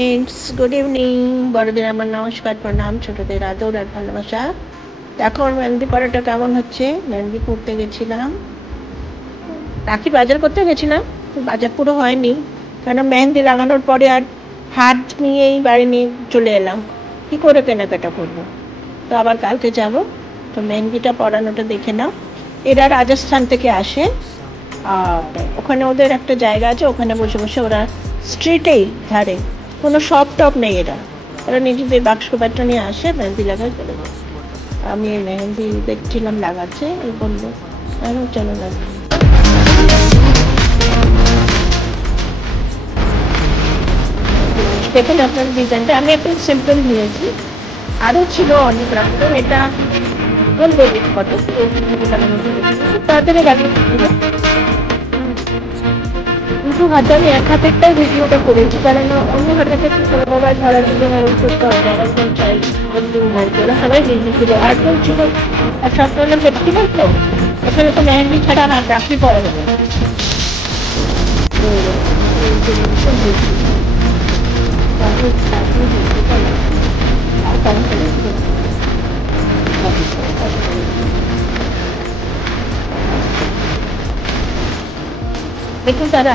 Friends, good evening. বড়দের আমার নমস্কার, প্রণাম। ছোটদের আদর আর ভালোবাসা। এখন মেহেন্দি পড়াটা কেমন হচ্ছে? মেহেন্দি পড়তে গেছিলাম, রাখি বাজার করতে গেছিলাম। বাজার পুরো হয়নি, কেন মেহেন্দি লাগানোর পরে আর হাত নিয়েই বাড়ি নিয়ে চলে এলাম। কি করে কেনাকাটা করবো? তো আবার কালকে যাব। তো মেহেন্দিটা পড়ানোটা দেখে নাও। এরা রাজস্থান থেকে আসে, আর ওখানে ওদের একটা জায়গা আছে, ওখানে বসে বসে ওরা স্ট্রিটেই ধারে, কোনো শপ টপ নেই। এরা নিজেদের বাক্স পাত্র নিয়ে আসে, মেহেন্দি লাগায় চলে যায়। আমি মেহেন্দি দেখছিলাম লাগাচ্ছে, এই বললো আমি চলো লাগবে। দেখুন আপনার ডিজাইনটা আমি একটু সিম্পল নিয়েছি, আরও ছিল অনেক রকম। এটা বলবো কত তাড়াতাড়ি গাড়ি কিন্তু হাতে আমি এক হাতেরটাই ভিডিওটা করেছি, কারণ অন্য হাতে মোবাইল ধরার জন্য করতে হবে। একজন চাই বন্ধু ভাইরা সবাই বিজি ছিল, আরেকজন ছিল এক সপ্তাহ হলো ফেস্টিভ্যাল, তো ওখানে তো মেহেন্দি ছাড়া না চাকরি পড়া যাবে। দেখুন তারা